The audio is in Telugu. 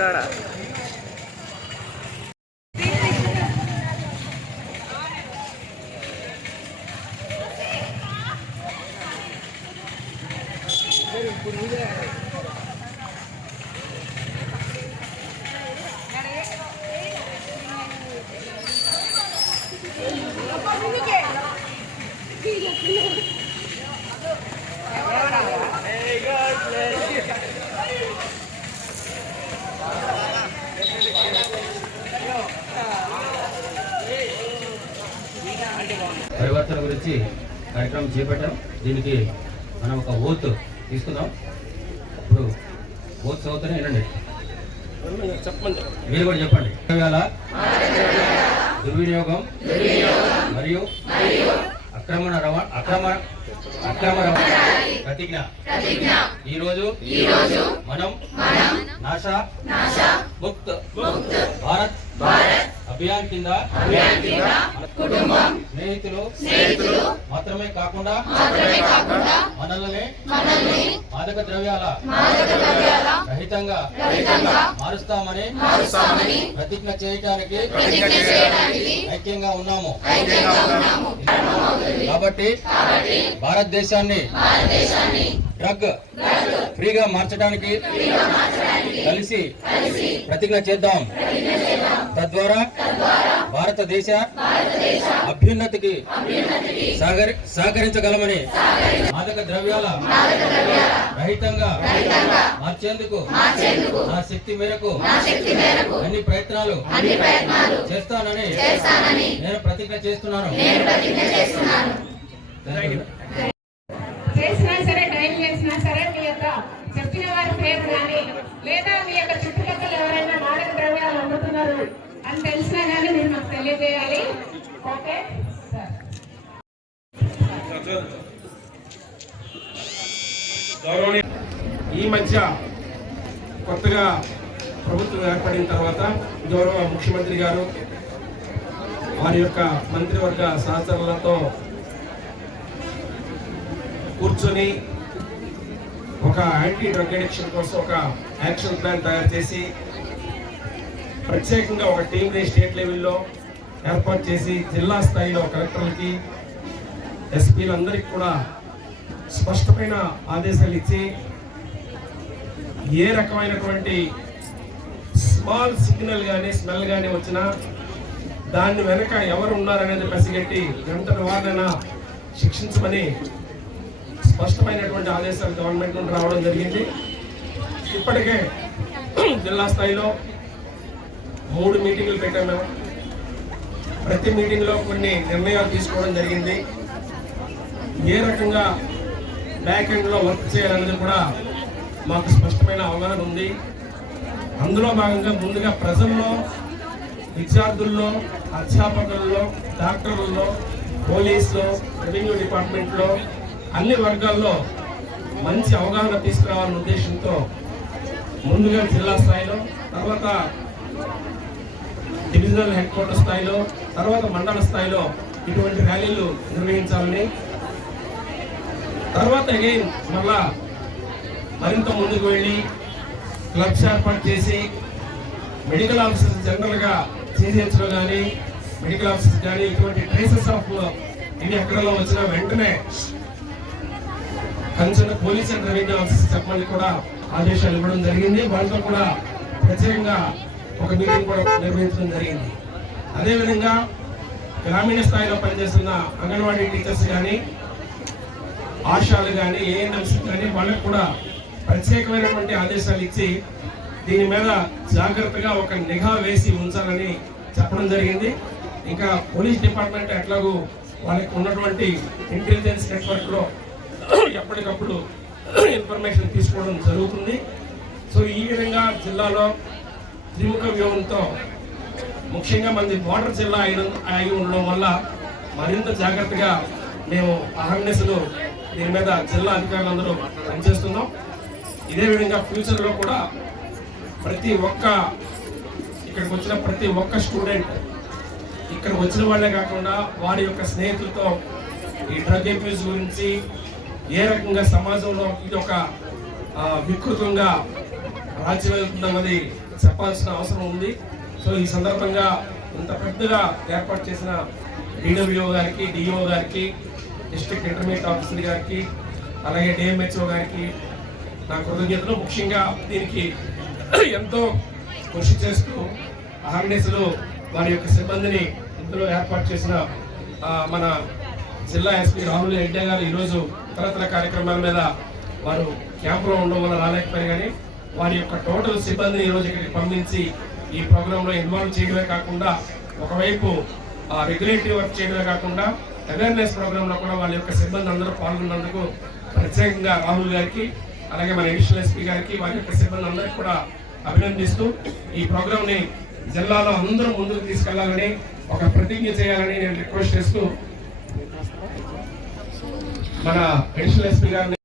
రాడా పరివర్తన గురించి కార్యక్రమం చేపట్టాం. దీనికి మనం ఒక ఓత్ తీసుకుందాం. ఇప్పుడు ఓత్ చదువుతూనే వినండి, చెప్పండి, మీరు కూడా చెప్పండి. దుర్వినియోగం మరియు అక్రమ ప్రతిజ్ఞ. ఈరోజు మనం నాశా ముక్త్ భారత్ అభియాన్ కింద కుటుంబం, స్నేహితులు మాత్రమే కాకుండా మనల్ని మాదక ద్రవ్యాల రహితంగా మారుస్తామని ప్రతిజ్ఞ చేయడానికి ఐక్యంగా ఉన్నాము. కాబట్టి భారతదేశాన్ని డ్రగ్ ఫ్రీగా మార్చడానికి కలిసి ప్రతిజ్ఞ చేద్దాం. తద్వారా భారతదేశ అభ్యున్నతికి సహకరించగలమని, మాదక ద్రవ్యాల రహితంగా మార్చేందుకు నా శక్తి మేరకు అన్ని ప్రయత్నాలు చేస్తానని నేను ప్రతిజ్ఞ చేస్తున్నాను. చేసినా సరే, డ్రైవ్ చేసినా సరే, మీ యొక్క చెప్పిన వారి పేరు కానీ లేదా మీ యొక్క చుట్టుపక్కల ఎవరైనా మాదక ద్రవ్యాలు అమ్ముతున్నారు అని తెలిసినా కానీ మీరు మాకు తెలియజేయాలి. Okay sir. ఈ మధ్య కొత్తగా ప్రభుత్వం ఏర్పడిన తర్వాత గౌరవ ముఖ్యమంత్రి గారు వారి యొక్క మంత్రివర్గ సహచరులతో కూర్చొని ఒక యాంటీ డ్రగ్ అడిక్షన్ కోసం ఒక యాక్షన్ ప్లాన్ తయారు చేసి ప్రత్యేకంగా ఒక టీంని స్టేట్ లెవెల్లో ఏర్పాటు చేసి జిల్లా స్థాయిలో కలెక్టర్లకి, ఎస్పీలందరికీ కూడా స్పష్టమైన ఆదేశాలు ఇచ్చి ఏ రకమైనటువంటి స్మాల్ సిగ్నల్ కానీ స్మెల్ కానీ వచ్చినా దాన్ని వెనక ఎవరు ఉన్నారనేది పసిగట్టి వెంటనే వారినైనా శిక్షించమని స్పష్టమైనటువంటి ఆదేశాలు గవర్నమెంట్ నుండి రావడం జరిగింది. ఇప్పటికే జిల్లా స్థాయిలో 3 మీటింగులు పెట్టాము మేము. ప్రతి మీటింగ్లో కొన్ని నిర్ణయాలు తీసుకోవడం జరిగింది. ఏ రకంగా బ్యాక్ ఎండ్లో వర్క్ చేయాలనేది కూడా మాకు స్పష్టమైన అవగాహన ఉంది. అందులో భాగంగా ముందుగా ప్రజల్లో, విద్యార్థుల్లో, అధ్యాపకుల్లో, డాక్టర్లలో, పోలీసులో, రెవెన్యూ డిపార్ట్మెంట్లో అన్ని వర్గాల్లో మంచి అవగాహన తీసుకురావాలనే ఉద్దేశంతో ముందుగా జిల్లా స్థాయిలో, తర్వాత డివిజనల్ హెడ్ క్వార్టర్ స్థాయిలో, తర్వాత మండల స్థాయిలో ఇటువంటి ర్యాలీలు నిర్వహించాలని, తర్వాత అగైన్ మళ్ళా మరింత ముందుకు వెళ్ళి క్లబ్స్ ఏర్పాటు చేసి మెడికల్ ఆఫీసర్స్ జనరల్ గా సిజిహెచ్ లో కానీ మెడికల్ ఆఫీసర్స్ కానీ ఇటువంటి ట్రేసెస్ ఆఫ్ ఇవి ఎక్కడలో వచ్చినా వెంటనే concern police and revenue officers చెప్పమని కూడా ఆదేశాలు ఇవ్వడం జరిగింది. వాళ్ళతో కూడా ప్రత్యేకంగా ఒక మీటింగ్ కూడా నిర్వహించడం జరిగింది. అదేవిధంగా గ్రామీణ స్థాయిలో పనిచేస్తున్న అంగన్వాడీ టీచర్స్ కానీ ఆశాలు కానీ ఏఎన్ఎంస్ కానీ వాళ్ళకు కూడా ప్రత్యేకమైనటువంటి ఆదేశాలు ఇచ్చి దీని మీద జాగ్రత్తగా ఒక నిఘా వేసి ఉంచాలని చెప్పడం జరిగింది. ఇంకా పోలీస్ డిపార్ట్మెంట్ ఎట్లాగూ వాళ్ళకి ఉన్నటువంటి ఇంటెలిజెన్స్ నెట్వర్క్ లో ఎప్పటికప్పుడు ఇన్ఫర్మేషన్ తీసుకోవడం జరుగుతుంది. సో ఈ విధంగా జిల్లాలో త్రిముఖ వ్యూహంతో ముఖ్యంగా మంది బోర్డర్ జిల్లా అయి ఉండడం వల్ల మరింత జాగ్రత్తగా మేము అహర్నెస్లు దీని మీద జిల్లా అధికారులందరూ పనిచేస్తున్నాం. ఇదే విధంగా ఫ్యూచర్లో కూడా ఇక్కడికి వచ్చిన ప్రతి ఒక్క స్టూడెంట్ ఇక్కడ వచ్చిన వాళ్ళే కాకుండా వారి యొక్క స్నేహితులతో ఈ డ్రగ్ అబ్యూస్ గురించి ఏ రకంగా సమాజంలో ఇది ఒక వికృతంగా రాజ్యమవుతుందన్నది చెప్పాల్సిన అవసరం ఉంది. సో ఈ సందర్భంగా ఇంత పెద్దగా ఏర్పాటు చేసిన డిడబ్ల్యూఓ గారికి, డిఓ గారికి, డిస్ట్రిక్ట్ ఇంటర్మీడియట్ ఆఫీసర్ గారికి, అలాగే డిఎంహెచ్ఓ గారికి నా కృతజ్ఞతలు. ముఖ్యంగా దీనికి ఎంతో కృషి చేస్తూ అహర్నిశలు వారి యొక్క సిబ్బందిని ఇందులో ఏర్పాటు చేసిన మన జిల్లా ఎస్పీ రాహుల్ రెడ్డి గారు ఈరోజు ఇతరత్ర కార్యక్రమాల మీద వారు క్యాంపులో ఉండడం వల్ల రాలేకపోయారు. కానీ వారి యొక్క టోటల్ సిబ్బందిని ఈరోజు ఇక్కడికి పంపించి ఈ ప్రోగ్రాంలో ఇన్వాల్వ్ చేయడమే కాకుండా ఒకవైపు రెగ్యులేటరీ వర్క్ చేయడమే కాకుండా అవేర్నెస్ ప్రోగ్రాంలో కూడా వాళ్ళ యొక్క సిబ్బంది అందరూ పాల్గొన్నందుకు ప్రత్యేకంగా రాహుల్ గారికి, అలాగే మన అడిషనల్ ఎస్పీ గారికి, వారి యొక్క సిబ్బంది అందరికీ కూడా అభినందిస్తూ ఈ ప్రోగ్రాంని జిల్లాలో అందరూ ముందుకు తీసుకెళ్లాలని ఒక ప్రతిజ్ఞ చేయాలని నేను రిక్వెస్ట్ చేస్తూ మన అడిషనల్ ఎస్పీ గారిని